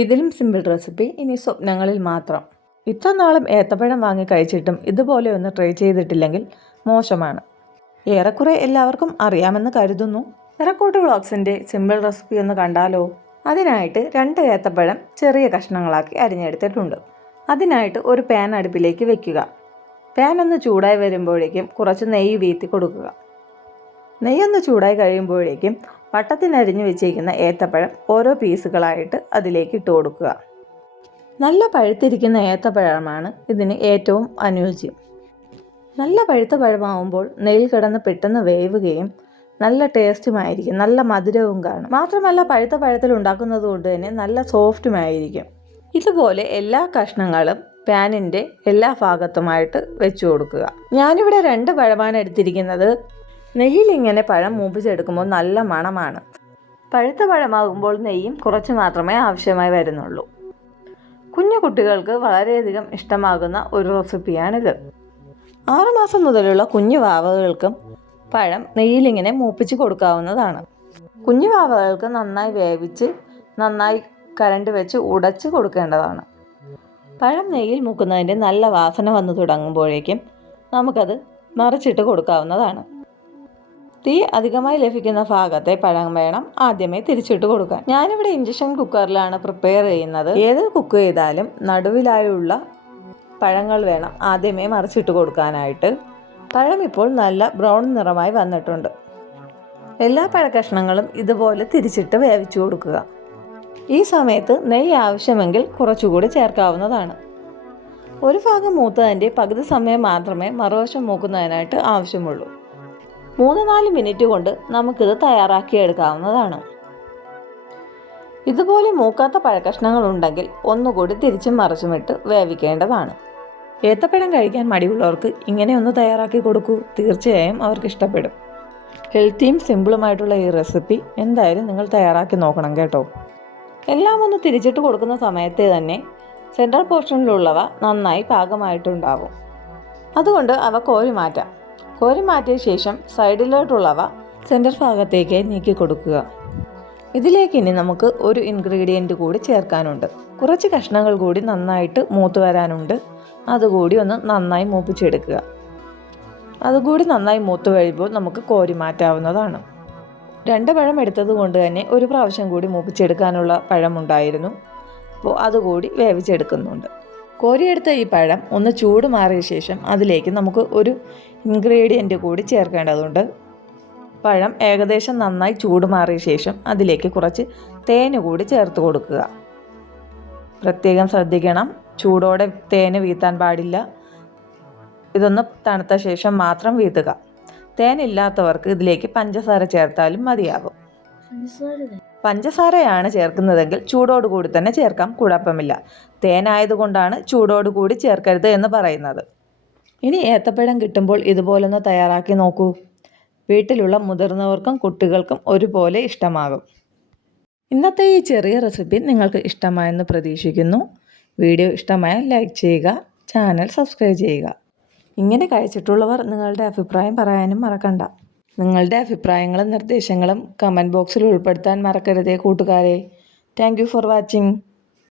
ഇതിലും simple recipe ഇനി സ്വപ്നങ്ങളിൽ മാത്രം. ഇത്ര നാളും ഏത്തപ്പഴം വാങ്ങി കഴിച്ചിട്ടും ഇതുപോലെ ഒന്ന് ട്രൈ ചെയ്തിട്ടില്ലെങ്കിൽ മോശമാണ്. ഏറെക്കുറെ എല്ലാവർക്കും അറിയാമെന്ന് കരുതുന്നു. നിറക്കൂട്ട് വ്ളോഗ്സിൻ്റെ സിമ്പിൾ റെസിപ്പി ഒന്ന് കണ്ടാലോ? അതിനായിട്ട് 2 ഏത്തപ്പഴം ചെറിയ കഷ്ണങ്ങളാക്കി അരിഞ്ഞെടുത്തിട്ടുണ്ട്. അതിനായിട്ട് ഒരു പാൻ അടുപ്പിലേക്ക് വെക്കുക. പാൻ ഒന്ന് ചൂടായി വരുമ്പോഴേക്കും കുറച്ച് നെയ്യ് വീത്തി കൊടുക്കുക. നെയ്യൊന്ന് ചൂടായി കഴിയുമ്പോഴേക്കും വട്ടത്തിനരിഞ്ഞ് വെച്ചിരിക്കുന്ന ഏത്തപ്പഴം ഓരോ പീസുകളായിട്ട് അതിലേക്ക് ഇട്ട് കൊടുക്കുക. നല്ല പഴുത്തിരിക്കുന്ന ഏത്തപ്പഴമാണ് ഇതിന് ഏറ്റവും അനുയോജ്യം. നല്ല പഴുത്ത പഴമാവുമ്പോൾ നെയ്യിൽ കിടന്ന് പെട്ടെന്ന് വേവുകയും നല്ല ടേസ്റ്റുമായിരിക്കും, നല്ല മധുരവും കാണും. മാത്രമല്ല പഴുത്ത പഴത്തിൽ ഉണ്ടാക്കുന്നത് കൊണ്ട് തന്നെ നല്ല സോഫ്റ്റുമായിരിക്കും. ഇതുപോലെ എല്ലാ കഷ്ണങ്ങളും പാനിൻ്റെ എല്ലാ ഭാഗത്തുമായിട്ട് വെച്ചു കൊടുക്കുക. ഞാനിവിടെ 2 പഴമാണ് എടുത്തിരിക്കുന്നത്. നെയ്യിൽ ഇങ്ങനെ പഴം മൂപ്പിച്ചെടുക്കുമ്പോൾ നല്ല മണമാണ്. പഴുത്ത പഴമാകുമ്പോൾ നെയ്യും കുറച്ച് മാത്രമേ ആവശ്യമായി വരുന്നുള്ളൂ. കുഞ്ഞു കുട്ടികൾക്ക് വളരെയധികം ഇഷ്ടമാകുന്ന ഒരു റെസിപ്പിയാണിത്. 6 മാസം മുതലുള്ള കുഞ്ഞു വാവകൾക്കും പഴം നെയ്യിലിങ്ങനെ മൂപ്പിച്ച് കൊടുക്കാവുന്നതാണ്. കുഞ്ഞു വാവകൾക്ക് നന്നായി വേവിച്ച് നന്നായി കരണ്ട് വെച്ച് ഉടച്ച് കൊടുക്കേണ്ടതാണ്. പഴം നെയ്യിൽ മുക്കുന്നതിൻ്റെ നല്ല വാസന വന്നു തുടങ്ങുമ്പോഴേക്കും നമുക്കത് മറിച്ചിട്ട് കൊടുക്കാവുന്നതാണ്. തീ അധികമായി ലഭിക്കുന്ന ഭാഗത്തെ പഴം വേണം ആദ്യമേ തിരിച്ചിട്ട് കൊടുക്കാൻ. ഞാനിവിടെ ഇൻഡക്ഷൻ കുക്കറിലാണ് പ്രിപ്പയർ ചെയ്യുന്നത്. ഏത് കുക്ക് ചെയ്താലും നടുവിലായുള്ള പഴങ്ങൾ വേണം ആദ്യമേ മറിച്ചിട്ട് കൊടുക്കാനായിട്ട്. പഴം ഇപ്പോൾ നല്ല ബ്രൗൺ നിറമായി വന്നിട്ടുണ്ട്. എല്ലാ പഴക്കഷ്ണങ്ങളും ഇതുപോലെ തിരിച്ചിട്ട് വേവിച്ചു കൊടുക്കുക. ഈ സമയത്ത് നെയ്യ് ആവശ്യമെങ്കിൽ കുറച്ചുകൂടി ചേർക്കാവുന്നതാണ്. ഒരു ഭാഗം മൂത്തതിൻ്റെ പകുതി സമയം മാത്രമേ മറുവശം മൂക്കുന്നതിനായിട്ട് ആവശ്യമുള്ളൂ. 3-4 മിനിറ്റ് കൊണ്ട് നമുക്കിത് തയ്യാറാക്കിയെടുക്കാവുന്നതാണ്. ഇതുപോലെ മൂക്കാത്ത പഴക്കഷ്ണങ്ങൾ ഉണ്ടെങ്കിൽ ഒന്നുകൂടി തിരിച്ചും മറിച്ചുമിട്ട് വേവിക്കേണ്ടതാണ്. ഏത്തപ്പഴം കഴിക്കാൻ മടിയുള്ളവർക്ക് ഇങ്ങനെ ഒന്ന് തയ്യാറാക്കി കൊടുക്കൂ. തീർച്ചയായും അവർക്ക് ഇഷ്ടപ്പെടും. ഹെൽത്തിയും സിമ്പിളുമായിട്ടുള്ള ഈ റെസിപ്പി എന്തായാലും നിങ്ങൾ തയ്യാറാക്കി നോക്കണം കേട്ടോ. എല്ലാം ഒന്ന് തിരിച്ചിട്ട് കൊടുക്കുന്ന സമയത്ത് തന്നെ സെൻട്രൽ പോർഷനിലുള്ളവ നന്നായി പാകമായിട്ടുണ്ടാവും. അതുകൊണ്ട് അവ കോരി മാറ്റാം. കോരി മാറ്റിയ ശേഷം സൈഡിലോട്ടുള്ളവ സെൻറ്റർ ഭാഗത്തേക്ക് നീക്കി കൊടുക്കുക. ഇതിലേക്ക് ഇനി നമുക്ക് ഒരു ഇൻഗ്രീഡിയൻറ്റ് കൂടി ചേർക്കാനുണ്ട്. കുറച്ച് കഷ്ണങ്ങൾ കൂടി നന്നായിട്ട് മൂത്ത് വരാനുണ്ട്. അതുകൂടി ഒന്ന് നന്നായി മൂപ്പിച്ചെടുക്കുക. അതുകൂടി നന്നായി മൂത്ത് കഴിയുമ്പോൾ നമുക്ക് കോരി മാറ്റാവുന്നതാണ്. 2 പഴം എടുത്തത് കൊണ്ട് തന്നെ ഒരു പ്രാവശ്യം കൂടി മൂപ്പിച്ചെടുക്കാനുള്ള പഴമുണ്ടായിരുന്നു. അപ്പോൾ അതുകൂടി വേവിച്ചെടുക്കുന്നുണ്ട്. കോരിയെടുത്ത ഈ പഴം ഒന്ന് ചൂട് മാറിയ ശേഷം അതിലേക്ക് നമുക്ക് ഒരു ഇൻഗ്രീഡിയൻറ്റ് കൂടി ചേർക്കേണ്ടതുണ്ട്. പഴം ഏകദേശം നന്നായി ചൂട് മാറിയ ശേഷം അതിലേക്ക് കുറച്ച് തേന് കൂടി ചേർത്ത് കൊടുക്കുക. പ്രത്യേകം ശ്രദ്ധിക്കണം, ചൂടോടെ തേന് വീത്താൻ പാടില്ല. ഇതൊന്ന് തണുത്ത ശേഷം മാത്രം വീത്തുക. തേനില്ലാത്തവർക്ക് ഇതിലേക്ക് പഞ്ചസാര ചേർത്താലും മതിയാകും. പഞ്ചസാരയാണ് ചേർക്കുന്നതെങ്കിൽ ചൂടോടുകൂടി തന്നെ ചേർക്കാം, കുഴപ്പമില്ല. തേനായതുകൊണ്ടാണ് ചൂടോടുകൂടി ചേർക്കരുത് എന്ന് പറയുന്നത്. ഇനി ഏത്തപ്പഴം കിട്ടുമ്പോൾ ഇതുപോലൊന്ന് തയ്യാറാക്കി നോക്കൂ. വീട്ടിലുള്ള മുതിർന്നവർക്കും കുട്ടികൾക്കും ഒരുപോലെ ഇഷ്ടമാകും. ഇന്നത്തെ ഈ ചെറിയ റെസിപ്പി നിങ്ങൾക്ക് ഇഷ്ടമായെന്ന് പ്രതീക്ഷിക്കുന്നു. വീഡിയോ ഇഷ്ടമായാൽ ലൈക്ക് ചെയ്യുക, ചാനൽ സബ്സ്ക്രൈബ് ചെയ്യുക. ഇങ്ങനെ കഴിച്ചിട്ടുള്ളവർ നിങ്ങളുടെ അഭിപ്രായം പറയാനും മറക്കണ്ട. നിങ്ങളുടെ അഭിപ്രായങ്ങളും നിർദ്ദേശങ്ങളും കമൻറ്റ് ബോക്സിൽ ഉൾപ്പെടുത്താൻ മറക്കരുതേ കൂട്ടുകാരെ. Thank you for watching.